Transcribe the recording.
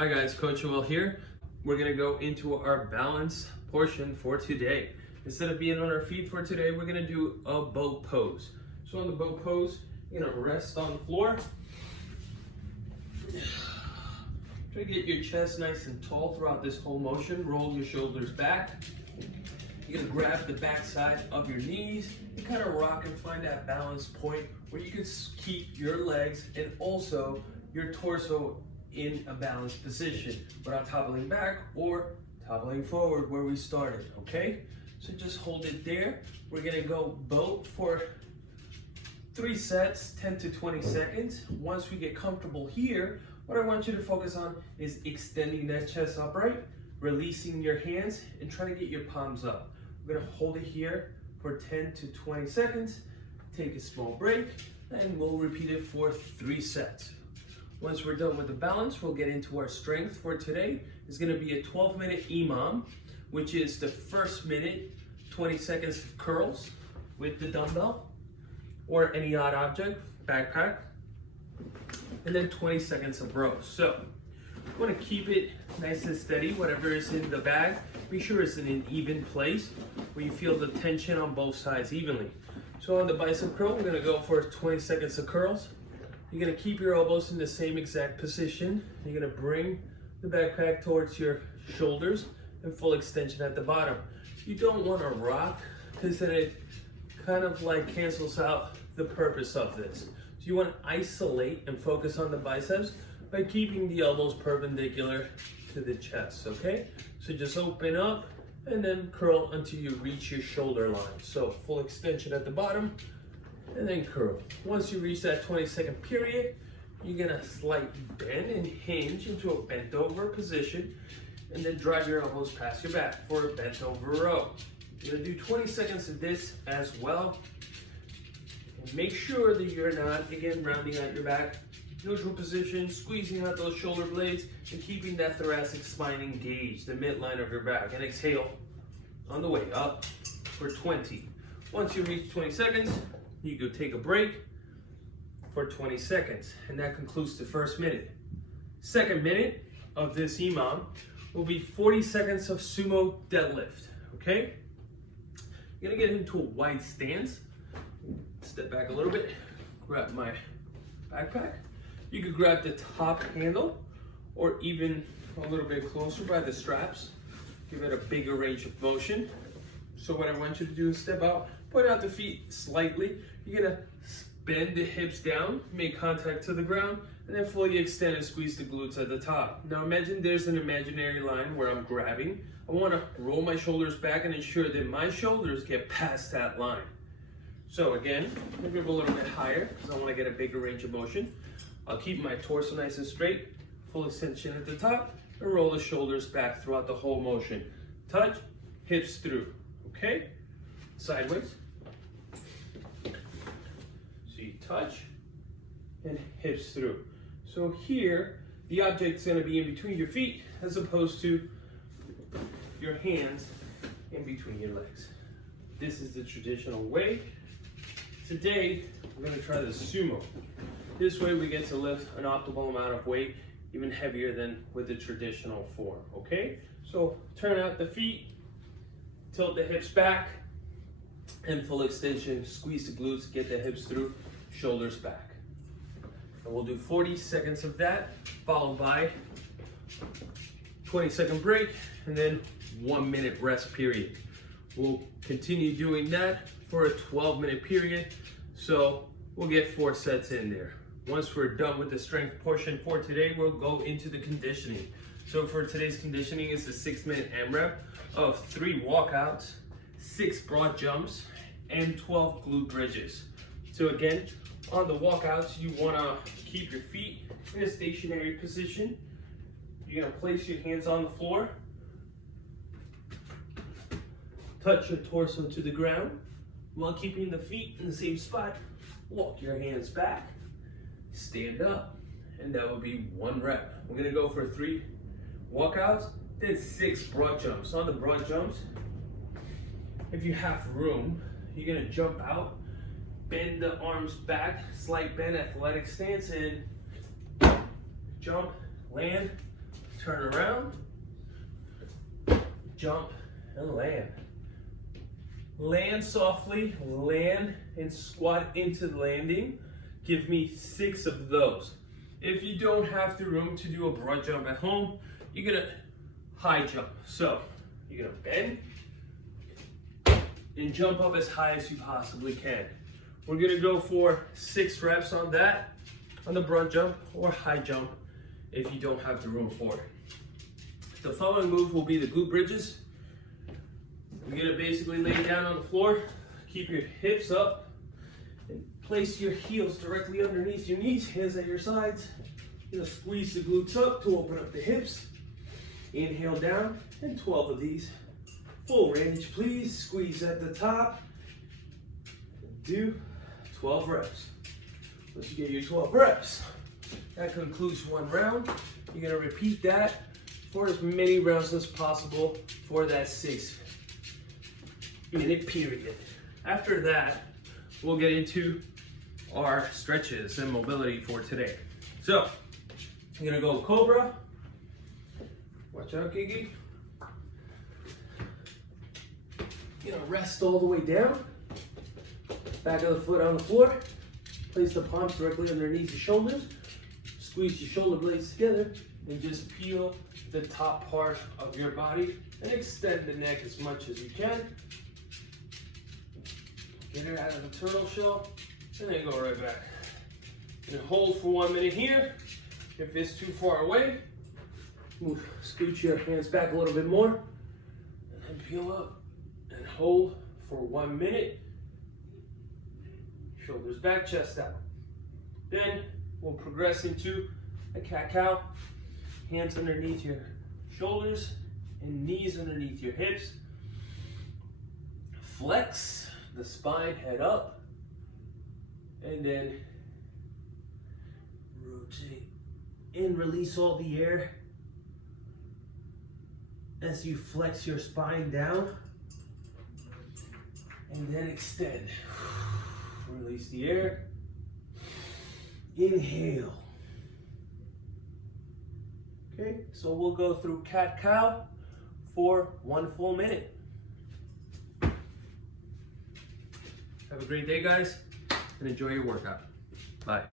Hi guys, Coach Joel here. We're gonna go into our balance portion for today. Instead of being on our feet for today, we're gonna do a boat pose. So on the boat pose, you're gonna rest on the floor. Try to get your chest nice and tall throughout this whole motion. Roll your shoulders back. You're gonna grab the back side of your knees and kind of rock and find that balance point where you can keep your legs and also your torso in a balanced position without toppling back or toppling forward where we started, okay? So just hold it there. We're gonna go boat for 3 sets, 10 to 20 seconds. Once we get comfortable here, what I want you to focus on is extending that chest upright, releasing your hands, and trying to get your palms up. We're gonna hold it here for 10 to 20 seconds, take a small break, and we'll repeat it for 3 sets. Once we're done with the balance, we'll get into our strength for today. It's gonna be a 12-minute EMOM, which is the first minute, 20 seconds of curls with the dumbbell or any odd object, backpack, and then 20 seconds of rows. So you wanna keep it nice and steady, whatever is in the bag. Make sure it's in an even place where you feel the tension on both sides evenly. So on the bicep curl, we're gonna go for 20 seconds of curls. You're gonna keep your elbows in the same exact position. You're gonna bring the backpack towards your shoulders and full extension at the bottom. You don't wanna rock because then it kind of like cancels out the purpose of this. So you wanna isolate and focus on the biceps by keeping the elbows perpendicular to the chest, okay? So just open up and then curl until you reach your shoulder line. So full extension at the bottom, and then curl. Once you reach that 20-second period, you're gonna slight bend and hinge into a bent over position, and then drive your elbows past your back for a bent over row. You're gonna do 20 seconds of this as well. And make sure that you're not, again, rounding out your back. Neutral position, squeezing out those shoulder blades, and keeping that thoracic spine engaged, the midline of your back. And exhale on the way up for 20. Once you reach 20 seconds, you go take a break for 20 seconds, and that concludes the first minute. Second minute of this EMOM will be 40 seconds of sumo deadlift, okay? You're gonna get into a wide stance. Step back a little bit, grab my backpack. You could grab the top handle or even a little bit closer by the straps. Give it a bigger range of motion. So what I want you to do is step out, point out the feet slightly. You're gonna bend the hips down, make contact to the ground, and then fully extend and squeeze the glutes at the top. Now imagine there's an imaginary line where I'm grabbing. I wanna roll my shoulders back and ensure that my shoulders get past that line. So again, maybe a little bit higher because I wanna get a bigger range of motion. I'll keep my torso nice and straight, full extension at the top, and roll the shoulders back throughout the whole motion. Touch, hips through, okay? Sideways. So you touch and hips through. So here, the object's gonna be in between your feet as opposed to your hands in between your legs. This is the traditional way. Today, we're gonna try the sumo. This way we get to lift an optimal amount of weight, even heavier than with the traditional form, okay? So turn out the feet, tilt the hips back, and full extension, squeeze the glutes, get the hips through, shoulders back. And we'll do 40 seconds of that, followed by 20-second break, and then 1 minute rest period. We'll continue doing that for a 12-minute period, so we'll get 4 sets in there. Once we're done with the strength portion for today, we'll go into the conditioning. So for today's conditioning, it's a 6-minute AMRAP of 3 walkouts, 6 broad jumps, and 12 glute bridges. So again, on the walkouts, you wanna keep your feet in a stationary position. You're gonna place your hands on the floor, touch your torso to the ground, while keeping the feet in the same spot. Walk your hands back, stand up, and that would be 1 rep. We're gonna go for 3 walkouts, then 6 broad jumps. On the broad jumps, if you have room, you're gonna jump out, bend the arms back, slight bend, athletic stance, and jump, land, turn around, jump, and land. Land softly, land and squat into the landing. Give me 6 of those. If you don't have the room to do a broad jump at home, you're gonna high jump. So you're gonna bend and jump up as high as you possibly can. We're gonna go for 6 reps on that, on the broad jump or high jump if you don't have the room for it. The following move will be the glute bridges. You're gonna basically lay down on the floor, keep your hips up, and place your heels directly underneath your knees, hands at your sides. You're gonna squeeze the glutes up to open up the hips. Inhale down, and 12 of these. Full range, please. Squeeze at the top. Do 12 reps. Once you get your 12 reps, that concludes 1 round. You're gonna repeat that for as many rounds as possible for that 6-minute period. After that, we'll get into our stretches and mobility for today. So, I'm gonna go Cobra. Watch out, Gigi. You're gonna rest all the way down. Back of the foot on the floor. Place the palms directly underneath your shoulders. Squeeze your shoulder blades together and just peel the top part of your body and extend the neck as much as you can. Get it out of the turtle shell and then go right back. And hold for 1 minute here. If it's too far away, scoot your hands back a little bit more and then peel up and hold for 1 minute. Shoulders back, chest out. Then we'll progress into a cat-cow. Hands underneath your shoulders and knees underneath your hips. Flex the spine, head up, and then rotate and release all the air as you flex your spine down, and then extend. Release the air. Inhale. Okay, so we'll go through cat-cow for 1 full minute. Have a great day, guys, and enjoy your workout. Bye.